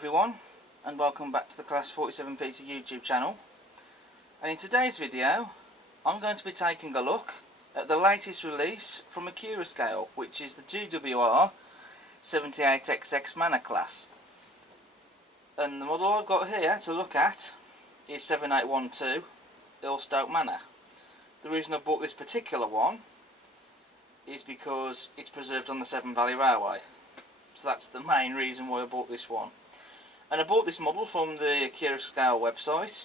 everyone, and welcome back to the Class 47P YouTube channel. And in today's video I'm going to be taking a look at the latest release from Accurascale, which is the GWR 78XX Manor Class. And the model I've got here to look at is 7812 Earlstoke Manor. The reason I bought this particular one is because it's preserved on the Severn Valley Railway. So that's the main reason why I bought this one. And I bought this model from the Accurascale website,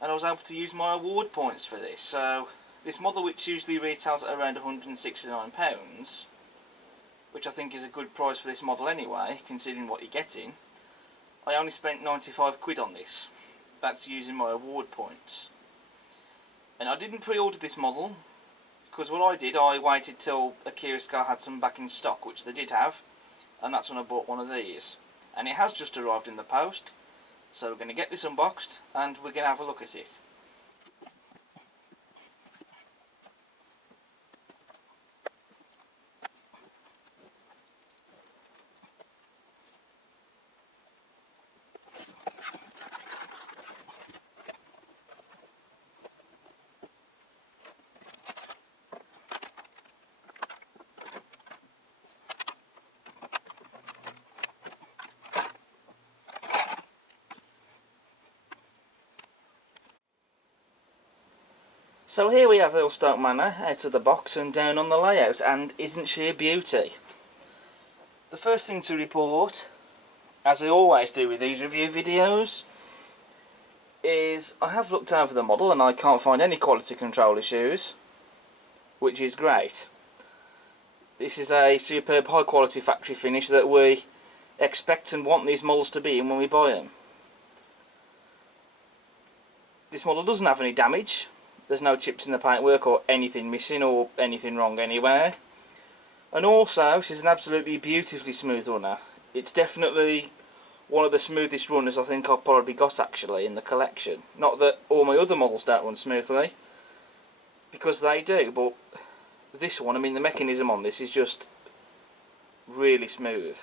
and I was able to use my award points for this. So this model, which usually retails at around £169, which I think is a good price for this model anyway, considering what you're getting, I only spent 95 quid on this. That's using my award points. And I didn't pre-order this model, because what I did, I waited till Accurascale had some back in stock, which they did have, and that's when I bought one of these. And it has just arrived in the post, so we're going to get this unboxed and we're going to have a look at it. So here we have Earlstoke Manor out of the box and down on the layout, and isn't she a beauty? The first thing to report, as I always do with these review videos, is I have looked over the model and I can't find any quality control issues, which is great. This is a superb high quality factory finish that we expect and want these models to be in when we buy them. This model doesn't have any damage. There's no chips in the paintwork or anything missing or anything wrong anywhere. And also, she's an absolutely beautifully smooth runner. It's definitely one of the smoothest runners I think I've probably got actually in the collection. Not that all my other models don't run smoothly, because they do, but this one, I mean, the mechanism on this is just really smooth.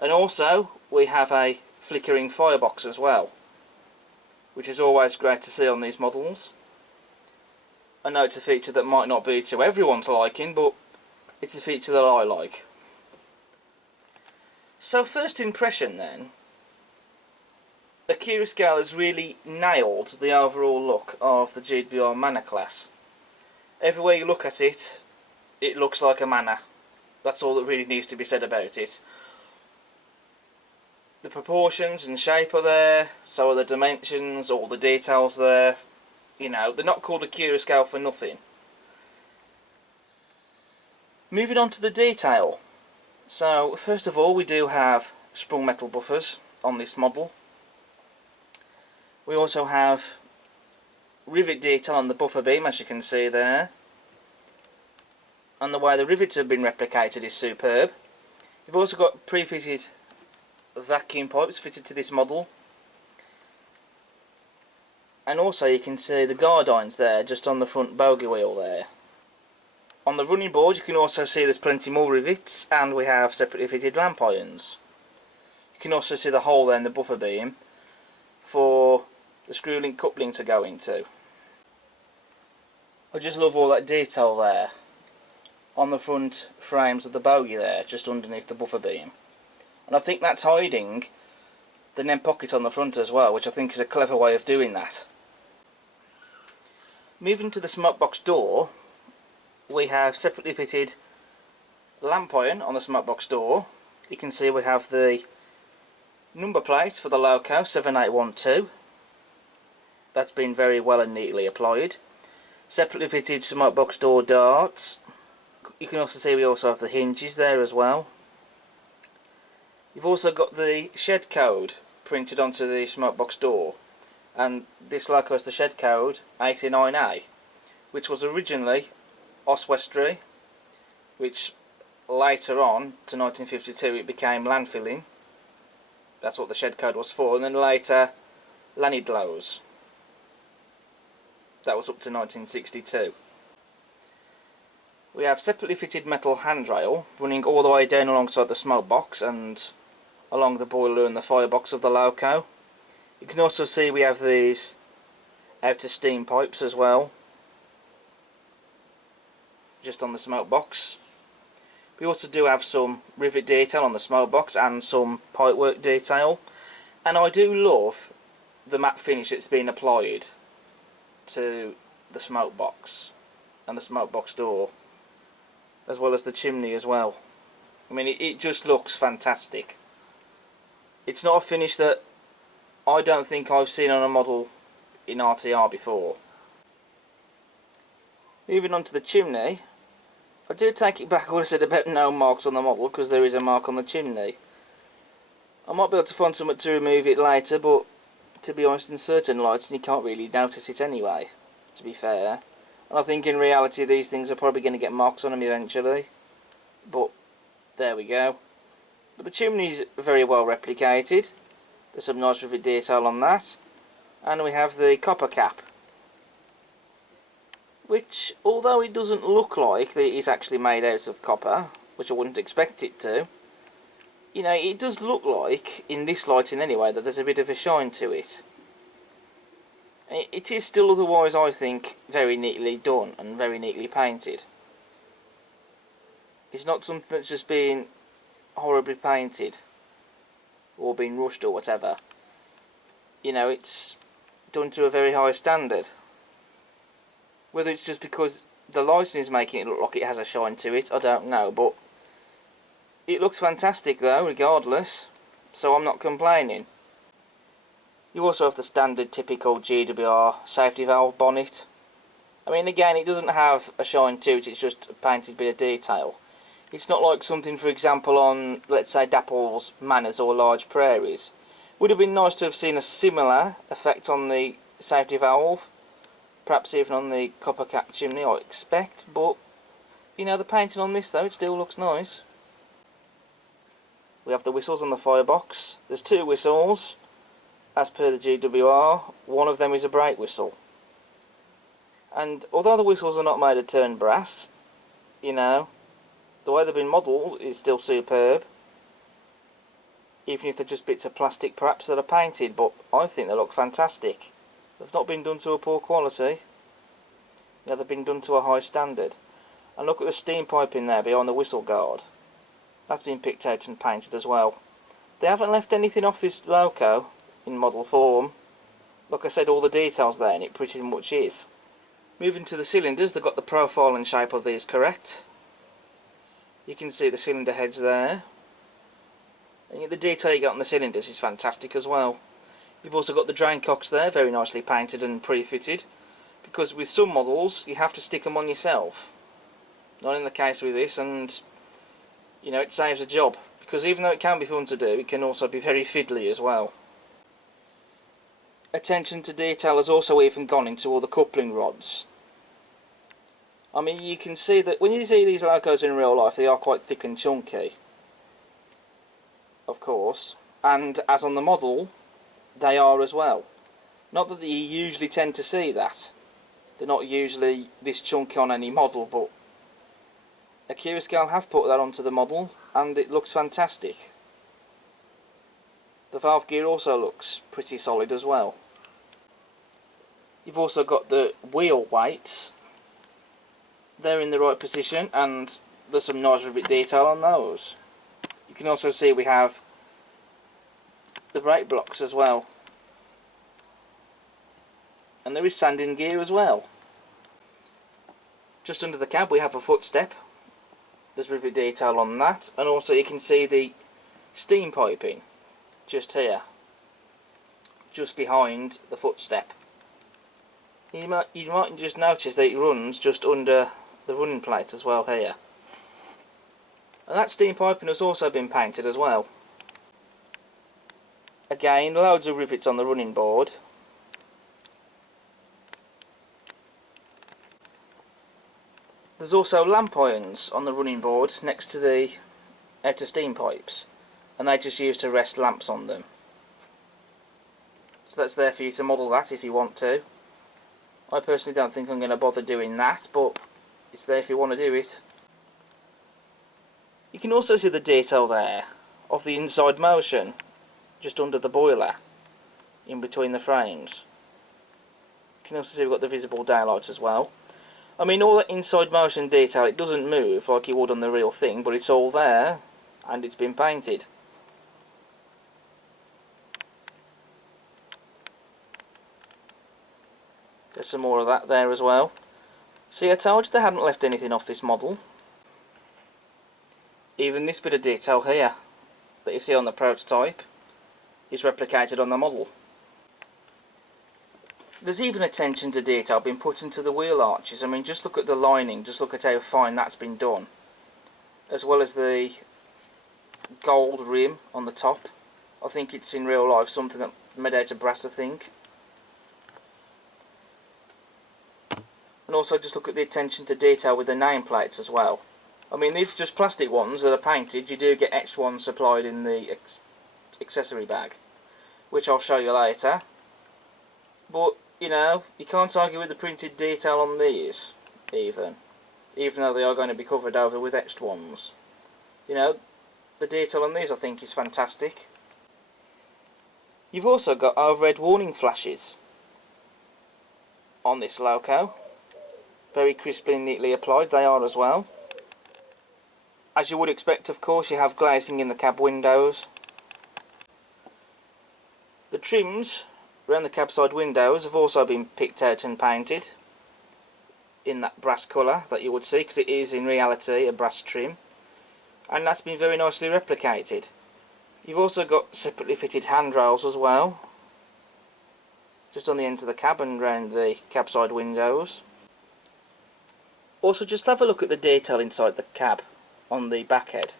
And also, we have a flickering firebox as well, which is always great to see on these models. I know it's a feature that might not be to everyone's liking, but it's a feature that I like. So first impression then, Accurascale has really nailed the overall look of the GWR Manor Class. Everywhere you look at it, it looks like a manor. That's all that really needs to be said about it. The proportions and shape are there, so are the dimensions, all the details there. You know, they're not called Accurascale for nothing. Moving on to the detail. So, first of all, we do have sprung metal buffers on this model. We also have rivet detail on the buffer beam, as you can see there. And the way the rivets have been replicated is superb. You've also got pre-fitted vacuum pipes fitted to this model. And also you can see the guard irons there, just on the front bogie wheel there. On the running board you can also see there's plenty more rivets, and we have separately fitted lamp irons. You can also see the hole there in the buffer beam for the screw link coupling to go into. I just love all that detail there on the front frames of the bogie there, just underneath the buffer beam. And I think that's hiding the NEM pocket on the front as well, which I think is a clever way of doing that. Moving to the smoke box door, we have separately fitted lamp iron on the smoke box door. You can see we have the number plate for the loco 7812. That's been very well and neatly applied. Separately fitted smoke box door darts. You can also see we also have the hinges there as well. You've also got the shed code printed onto the smoke box door, and this loco has the shed code 89A, which was originally oswestry, which later on to 1952 it became landfilling. That's what the shed code was for, and then later Llanidloes. That was up to 1962. We have separately fitted metal handrail running all the way down alongside the smoke box, and along the boiler and the firebox of the loco. You can also see we have these outer steam pipes as well, just on the smoke box. We also do have some rivet detail on the smoke box and some pipework detail, and I do love the matte finish that's been applied to the smoke box and the smoke box door, as well as the chimney as well. I mean, it just looks fantastic. It's not a finish that I don't think I've seen on a model in RTR before. Moving on to the chimney, I do take it back what I said about no marks on the model, because there is a mark on the chimney. I might be able to find something to remove it later, but to be honest, in certain lights you can't really notice it anyway, to be fair. And I think in reality these things are probably going to get marks on them eventually, but there we go. But the chimney's very well replicated. There's some nice rivet detail on that, and we have the copper cap, which, although it doesn't look like it is actually made out of copper, which I wouldn't expect it to, you know, it does look like, in this lighting anyway, that there's a bit of a shine to it. It is still otherwise, I think, very neatly done and very neatly painted. It's not something that's just been horribly painted or been rushed or whatever. You know, it's done to a very high standard. Whether it's just because the lighting is making it look like it has a shine to it, I don't know, but it looks fantastic though, regardless, so I'm not complaining. You also have the standard typical GWR safety valve bonnet. I mean, again, it doesn't have a shine to it, it's just a painted bit of detail. It's not like something, for example, on, let's say, Dapple's Manors or Large Prairies. Would have been nice to have seen a similar effect on the safety valve, perhaps even on the copper cap chimney, I expect, but, you know, the painting on this though, it still looks nice. We have the whistles on the firebox. There's two whistles, as per the GWR. One of them is a brake whistle. And although the whistles are not made of turned brass, you know, the way they've been modelled is still superb. Even if they're just bits of plastic perhaps that are painted, but I think they look fantastic. They've not been done to a poor quality. Yeah, they've been done to a high standard. And look at the steam pipe in there behind the whistle guard. That's been picked out and painted as well. They haven't left anything off this loco in model form. Like I said, all the details there, and it pretty much is. Moving to the cylinders, they've got the profile and shape of these correct. You can see the cylinder heads there. And the detail you get on the cylinders is fantastic as well. You've also got the drain cocks there, very nicely painted and pre-fitted, because with some models you have to stick them on yourself. Not in the case with this, and you know, it saves a job, because even though it can be fun to do, it can also be very fiddly as well. Attention to detail has also even gone into all the coupling rods. I mean, you can see that when you see these locos in real life, they are quite thick and chunky, of course, and as on the model, they are as well. Not that you usually tend to see that. They're not usually this chunky on any model, but Accurascale have put that onto the model, and it looks fantastic. The valve gear also looks pretty solid as well. You've also got the wheel weights. They're in the right position, and there's some nice rivet detail on those. You can also see we have the brake blocks as well. And there is sanding gear as well. Just under the cab we have a footstep. There's rivet detail on that, and also you can see the steam piping just here, just behind the footstep. You might just notice that it runs just under the running plate as well here. And that steam piping has also been painted as well. Again, loads of rivets on the running board. There's also lamp irons on the running board next to the outer steam pipes, and they just used to rest lamps on them. So that's there for you to model that if you want to. I personally don't think I'm going to bother doing that, but it's there if you want to do it. You can also see the detail there of the inside motion just under the boiler, in between the frames. You can also see we've got the visible daylights as well. I mean, all that inside motion detail, it doesn't move like it would on the real thing, but it's all there, and it's been painted. There's some more of that there as well. See, I told you they hadn't left anything off this model. Even this bit of detail here that you see on the prototype is replicated on the model. There's even attention to detail been put into the wheel arches. I mean, just look at the lining, just look at how fine that's been done. As well as the gold rim on the top. I think it's in real life something that made out of brass, I think. And also just look at the attention to detail with the nameplates as well. I mean, these are just plastic ones that are painted. You do get extra ones supplied in the accessory bag, which I'll show you later. But, you know, you can't argue with the printed detail on these, even though they are going to be covered over with extra ones. You know, the detail on these I think is fantastic. You've also got overhead warning flashes on this loco. Very crisply and neatly applied they are as well. As you would expect, of course, you have glazing in the cab windows. The trims around the cab side windows have also been picked out and painted in that brass colour that you would see, because it is in reality a brass trim, and that's been very nicely replicated. You've also got separately fitted handrails as well, just on the end of the cab and around the cab side windows. Also, just have a look at the detail inside the cab on the back head.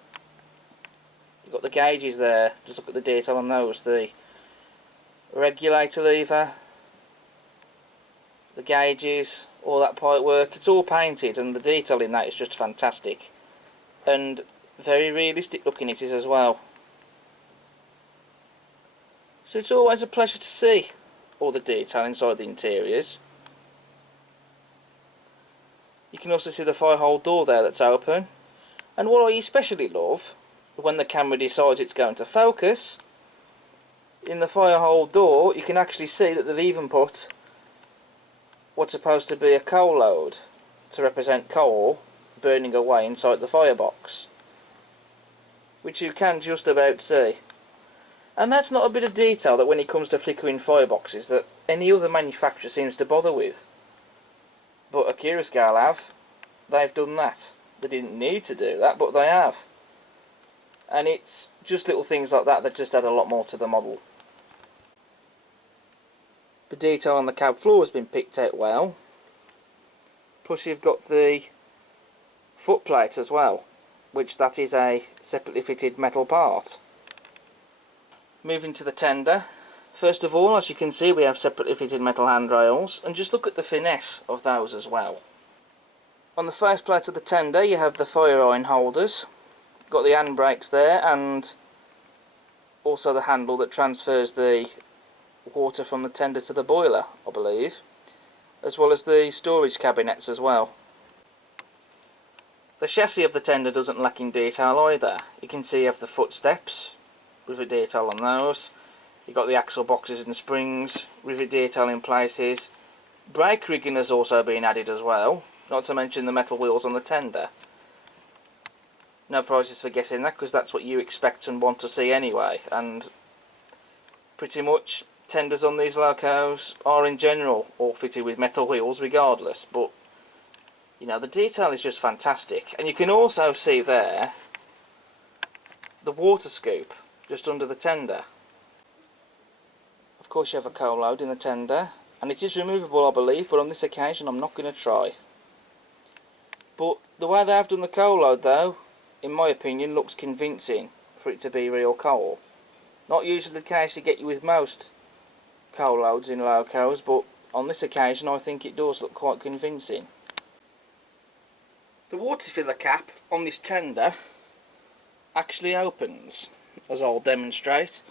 You've got the gauges there, just look at the detail on those. The regulator lever, the gauges, all that pipe work, it's all painted, and the detail in that is just fantastic. And very realistic looking it is as well. So it's always a pleasure to see all the detail inside the interiors. You can also see the fire hole door there that's open. And what I especially love, when the camera decides it's going to focus, in the fire hole door you can actually see that they've even put what's supposed to be a coal load to represent coal burning away inside the firebox, which you can just about see. And that's not a bit of detail that when it comes to flickering fireboxes that any other manufacturer seems to bother with. But Accurascale have. They've done that. They didn't need to do that, but they have. And it's just little things like that that just add a lot more to the model. The detail on the cab floor has been picked out well. Plus you've got the footplate as well, which that is a separately fitted metal part. Moving to the tender. First of all, as you can see, we have separately fitted metal handrails, and just look at the finesse of those as well. On the first plate of the tender you have the fire iron holders. Got the handbrakes there, and also the handle that transfers the water from the tender to the boiler, I believe, as well as the storage cabinets as well. The chassis of the tender doesn't lack in detail either. You can see you have the footsteps, rivet detail on those. You've got the axle boxes and the springs, rivet detail in places. Brake rigging has also been added as well, not to mention the metal wheels on the tender. No prizes for guessing that, because that's what you expect and want to see anyway, and pretty much tenders on these locos are in general all fitted with metal wheels regardless, but you know, the detail is just fantastic. And you can also see there the water scoop just under the tender. Of course you have a coal load in the tender, and it is removable I believe, but on this occasion I'm not going to try. But the way they have done the coal load though, in my opinion, looks convincing for it to be real coal. Not usually the case you get you with most coal loads in locos, but on this occasion I think it does look quite convincing. The water filler cap on this tender actually opens, as I'll demonstrate.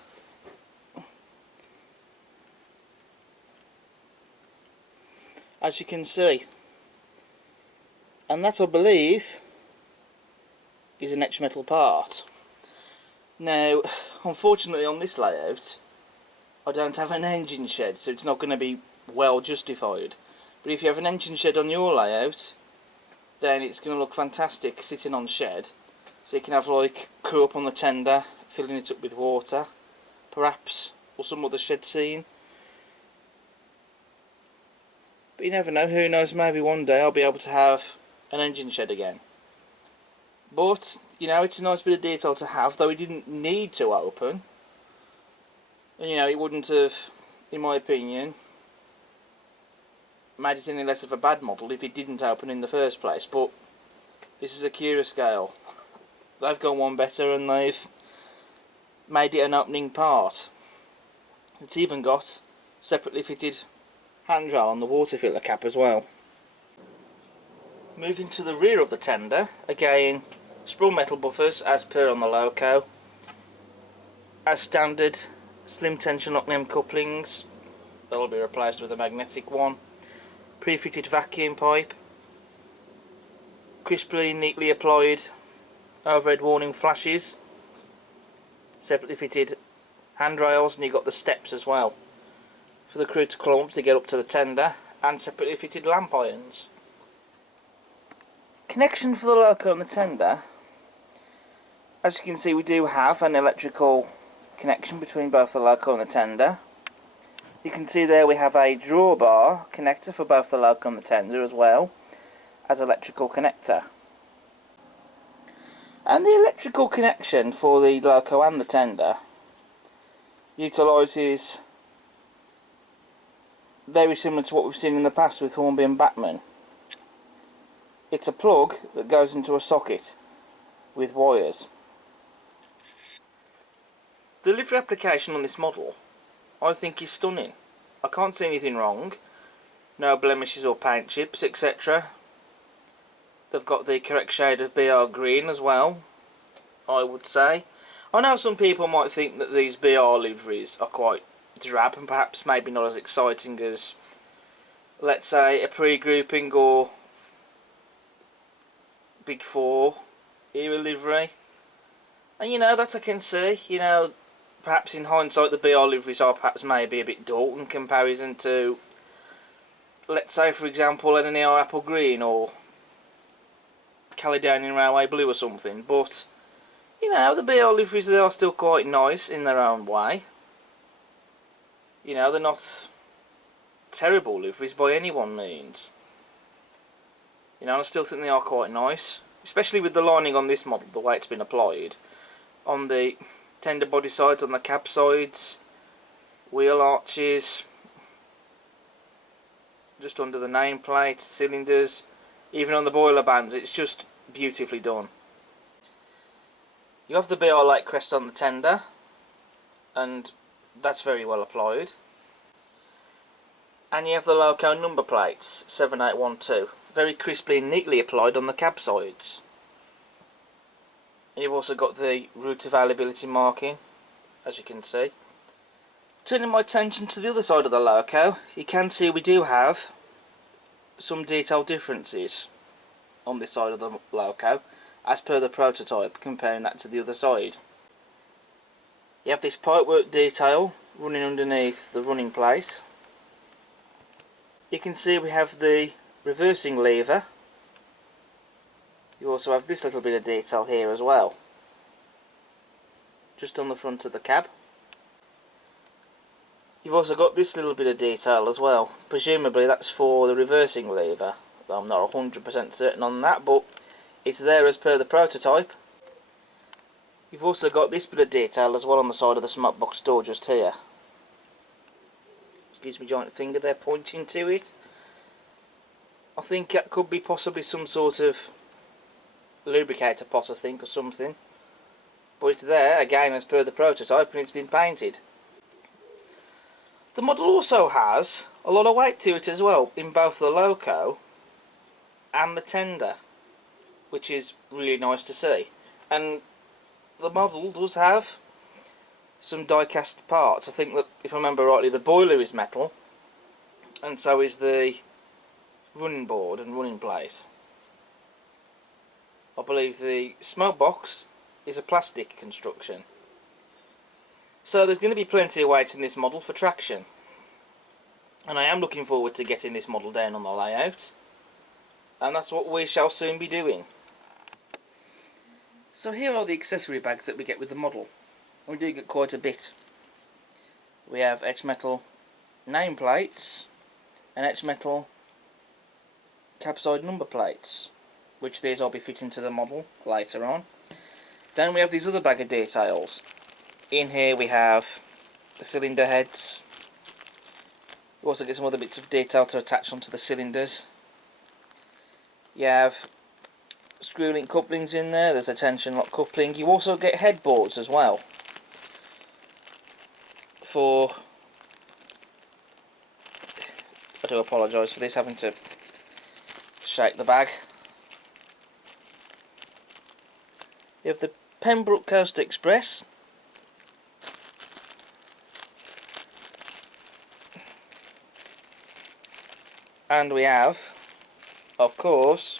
As you can see, and that I believe is an etched metal part. Now, unfortunately on this layout, I don't have an engine shed, so it's not going to be well justified. But if you have an engine shed on your layout, then it's going to look fantastic sitting on shed. So you can have like crew up on the tender, filling it up with water, perhaps, or some other shed scene. But you never know, who knows, maybe one day I'll be able to have an engine shed again. But, you know, it's a nice bit of detail to have, though it didn't need to open. And, you know, it wouldn't have, in my opinion, made it any less of a bad model if it didn't open in the first place. But this is Accurascale. They've gone one better and they've made it an opening part. It's even got separately fitted handrail on the water filter cap as well. Moving to the rear of the tender, again sprung metal buffers as per on the Loco. As standard, slim tension lock NEM couplings, that'll be replaced with a magnetic one. Pre-fitted vacuum pipe, crisply neatly applied overhead warning flashes, separately fitted handrails, and you've got the steps as well for the crew to climb up to get up to the tender, and separately fitted lamp irons. Connection for the Loco and the tender, as you can see we do have an electrical connection between both the Loco and the tender. You can see there we have a drawbar connector for both the Loco and the tender as well as electrical connector. And the electrical connection for the Loco and the tender utilises very similar to what we've seen in the past with Hornby and Batman. It's a plug that goes into a socket with wires. The livery application on this model I think is stunning. I can't see anything wrong. No blemishes or paint chips, etc. They've got the correct shade of BR green as well, I would say. I know some people might think that these BR liveries are quite drab and perhaps maybe not as exciting as, let's say, a pre-grouping or Big Four era livery. And you know, that I can see, you know, perhaps in hindsight the BR liveries are perhaps maybe a bit dull in comparison to, let's say for example, an NER Apple Green or Caledonian Railway Blue or something. But you know, the BR liveries, they are still quite nice in their own way. You know, they're not terrible liveries by any one means. You know, I still think they are quite nice, especially with the lining on this model, the way it's been applied on the tender body sides, on the cab sides, wheel arches, just under the nameplate, cylinders, even on the boiler bands. It's just beautifully done. You have the BR light crest on the tender, and that's very well applied. And you have the Loco number plates, 7812, very crisply and neatly applied on the cab sides. And you've also got the route availability marking, as you can see. Turning my attention to the other side of the Loco, you can see we do have some detail differences on this side of the Loco, as per the prototype, comparing that to the other side. You have this pipework detail running underneath the running plate. You can see we have the reversing lever. You also have this little bit of detail here as well, just on the front of the cab. You've also got this little bit of detail as well. Presumably that's for the reversing lever, though I'm not 100% certain on that, but it's there as per the prototype. You've also got this bit of detail as well on the side of the smoke box door just here. Excuse me, giant finger there pointing to it. I think that could be possibly some sort of lubricator pot, I think, or something. But it's there, again, as per the prototype, and it's been painted. The model also has a lot of weight to it as well, in both the Loco and the tender, which is really nice to see. And the model does have some die-cast parts. I think that, if I remember rightly, the boiler is metal, and so is the running board and running plate. I believe the smoke box is a plastic construction. So there's going to be plenty of weight in this model for traction, and I am looking forward to getting this model down on the layout, and that's what we shall soon be doing. So here are the accessory bags that we get with the model. We do get quite a bit. We have etched metal nameplates and etched metal cabside number plates, which these I'll be fitting to the model later on. Then we have these other bag of details. In here we have the cylinder heads. You also get some other bits of detail to attach onto the cylinders. You have screw link couplings in there, there's a tension lock coupling. You also get headboards as well for, I do apologise for this, having to shake the bag. You have the Pembroke Coast Express, and we have, of course,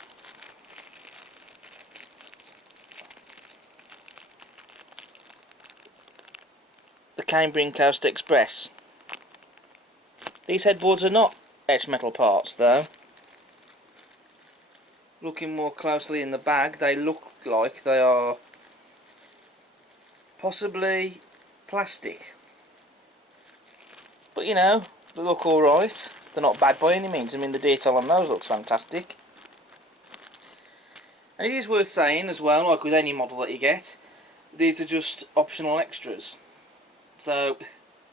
the Cambrian Coast Express. These headboards are not etched metal parts though. Looking more closely in the bag, they look like they are possibly plastic. But you know, they look alright. They're not bad by any means. I mean, the detail on those looks fantastic. And it is worth saying as well, like with any model that you get, these are just optional extras. So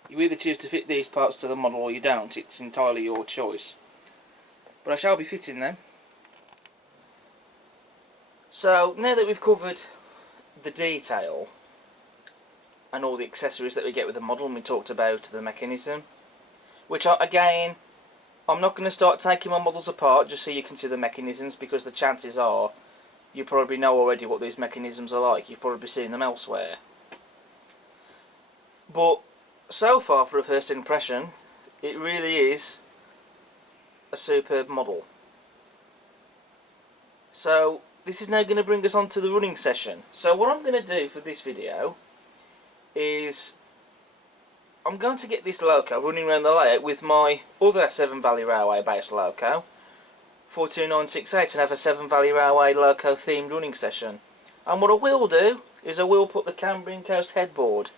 you either choose to fit these parts to the model or you don't. It's entirely your choice. But I shall be fitting them. So now that we've covered the detail and all the accessories that we get with the model, and we talked about the mechanism, which are, again, I'm not going to start taking my models apart just so you can see the mechanisms, because the chances are you probably know already what these mechanisms are like. You've probably seen them elsewhere. But so far, for a first impression, it really is a superb model. So this is now going to bring us on to the running session. So what I'm going to do for this video is I'm going to get this loco running around the layout with my other Severn Valley Railway based loco, 42968, and have a Severn Valley Railway loco themed running session. And what I will do is I will put the Cambrian Coast headboard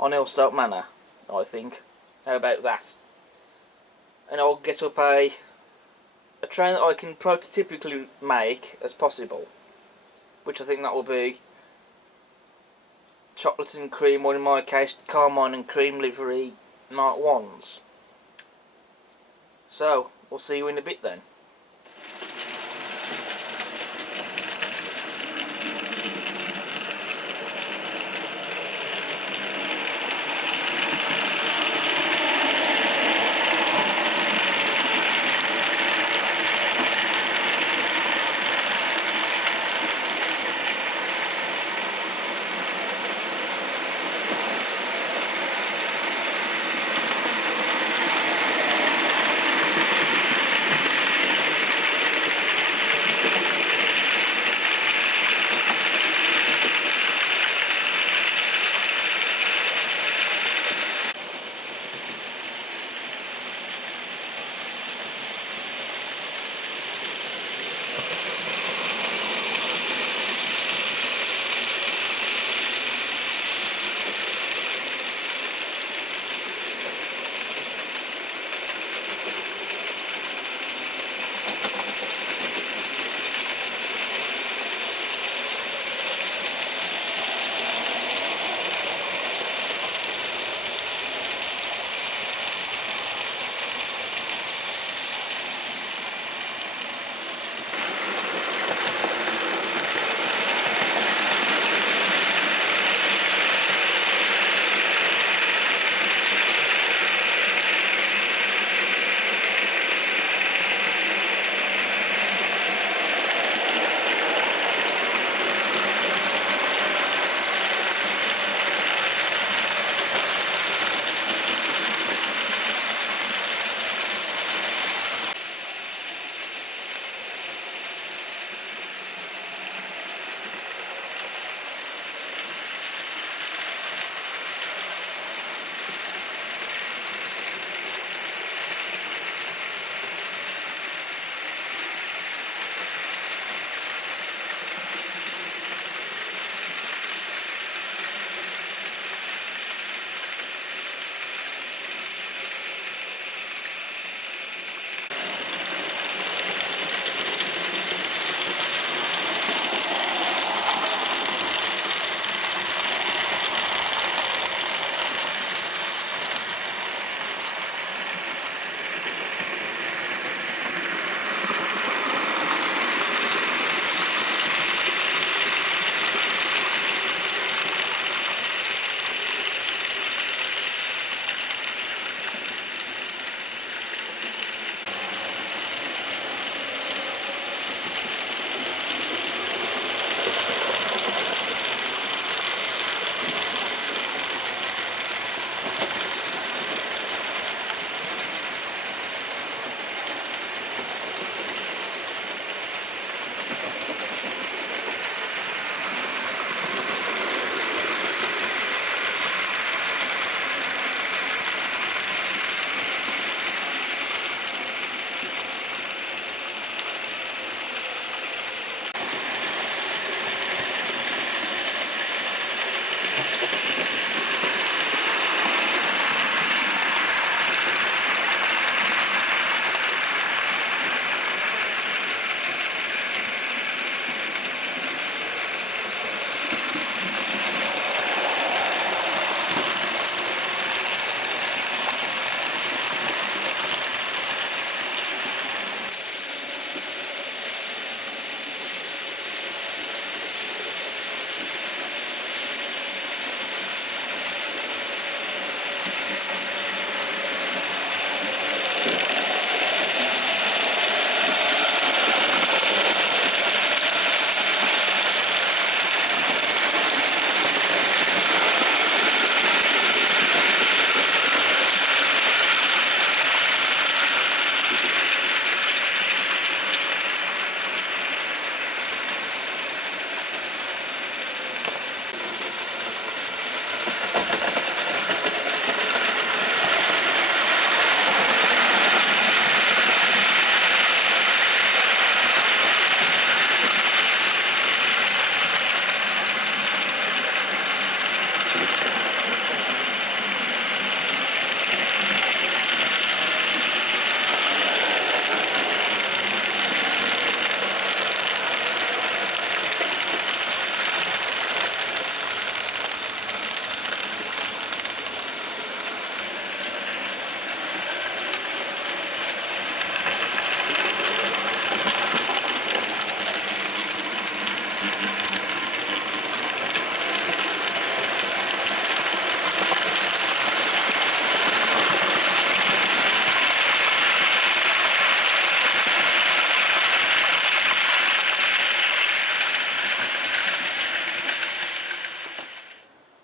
on Earlstoke Manor, I think. How about that? And I'll get up a train that I can prototypically make as possible, which I think that will be chocolate and cream, or in my case carmine and cream livery Mark 1s. So we'll see you in a bit then.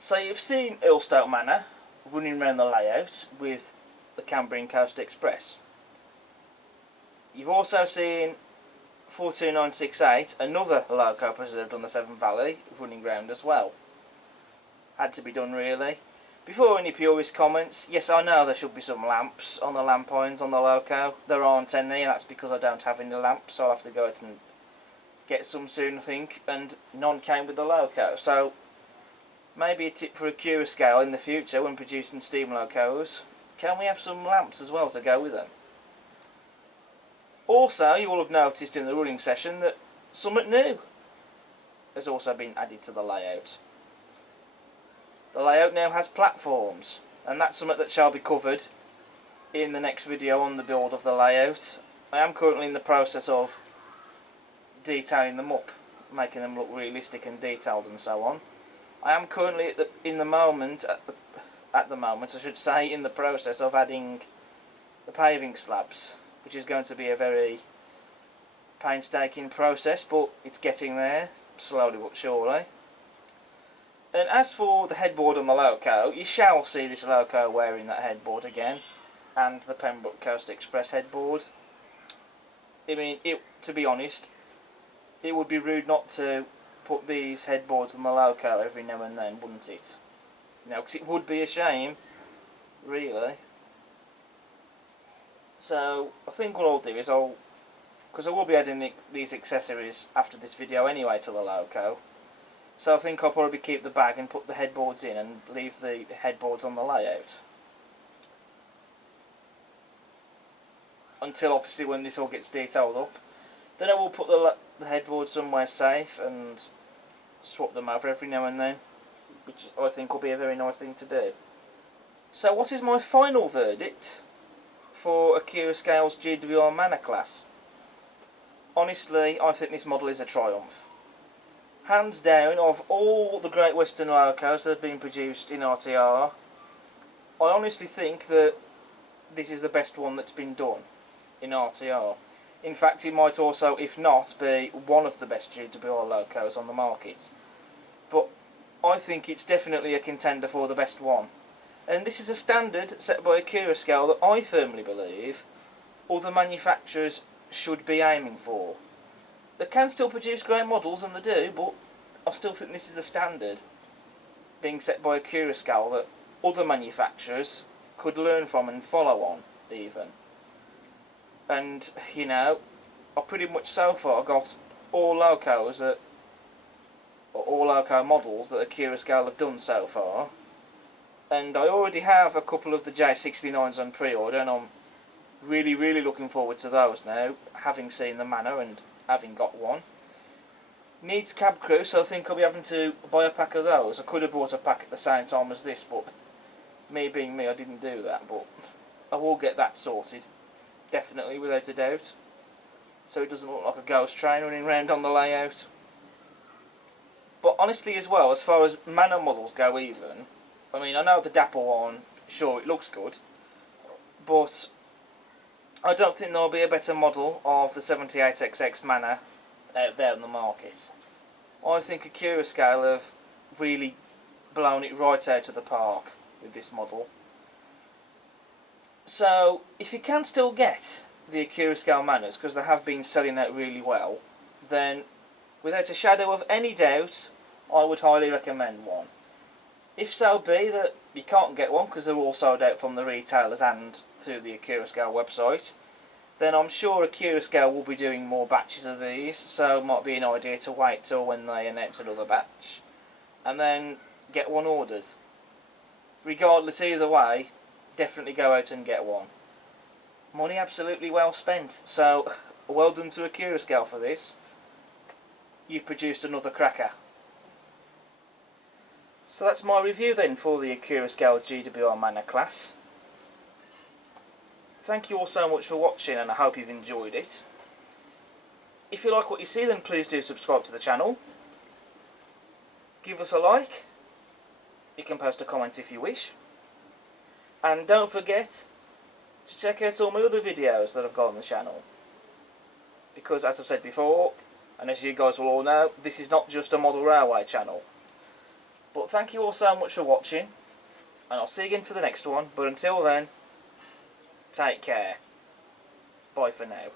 So you've seen Earlstoke Manor running around the layout with the Cambrian Coast Express. You've also seen 42968, another loco preserved on the Severn Valley, running round as well. Had to be done really. Before any purist comments, yes, I know there should be some lamps on the lamp irons on the loco. There aren't any, and that's because I don't have any lamps, so I'll have to go out and get some soon, I think, and none came with the loco. So maybe a tip for Accurascale in the future when producing steam locos, can we have some lamps as well to go with them? Also, you will have noticed in the running session that something new has also been added to the layout. The layout now has platforms, and that's something that shall be covered in the next video on the build of the layout. I am currently in the process of detailing them up, making them look realistic and detailed and so on. I am currently in the process of adding the paving slabs, which is going to be a very painstaking process, but it's getting there, slowly but surely. And as for the headboard on the loco, you shall see this loco wearing that headboard again, and the Paintwork Coast Express headboard. I mean, to be honest, it would be rude not to put these headboards on the loco every now and then, wouldn't it? You know, because it would be a shame, really. So I think what I'll do is because I will be adding these accessories after this video anyway to the loco, so I think I'll probably keep the bag and put the headboards in and leave the headboards on the layout. Until obviously when this all gets detailed up. Then I will put the headboards somewhere safe and swap them over every now and then, which I think will be a very nice thing to do. So what is my final verdict for Accurascale's GWR Manor Class? Honestly, I think this model is a triumph. Hands down, of all the Great Western locos that have been produced in RTR, I honestly think that this is the best one that's been done in RTR. In fact, it might also, if not, be one of the best GWR locos on the market. But I think it's definitely a contender for the best one. And this is a standard set by Accurascale that I firmly believe other manufacturers should be aiming for. They can still produce great models, and they do, but I still think this is the standard being set by Accurascale that other manufacturers could learn from and follow on, even. And, you know, I pretty much so far got all loco models that Accurascale have done so far. And I already have a couple of the J69s on pre-order, and I'm really looking forward to those now, having seen the Manor and having got one. Needs cab crew, so I think I'll be having to buy a pack of those. I could have bought a pack at the same time as this, but me being me, I didn't do that. But I will get that sorted, definitely, without a doubt, so it doesn't look like a ghost train running around on the layout. But honestly as well, as far as Manor models go even, I mean, I know the Dapper one, sure, it looks good, but I don't think there'll be a better model of the 78XX Manor out there in the market. I think Accurascale have really blown it right out of the park with this model. So, if you can still get the Accurascale Manors, because they have been selling out really well, then without a shadow of any doubt, I would highly recommend one. If so be that you can't get one because they're all sold out from the retailers and through the Accurascale website, then I'm sure Accurascale will be doing more batches of these, so it might be an idea to wait till when they announce another batch and then get one ordered. Regardless, either way, definitely go out and get one. Money absolutely well spent, so well done to Accurascale for this. You've produced another cracker. So that's my review then for the Accurascale GWR Manor Class. Thank you all so much for watching, and I hope you've enjoyed it. If you like what you see, then please do subscribe to the channel. Give us a like. You can post a comment if you wish. And don't forget to check out all my other videos that I've got on the channel. Because as I've said before, and as you guys will all know, this is not just a model railway channel. But thank you all so much for watching, and I'll see you again for the next one. But until then, take care. Bye for now.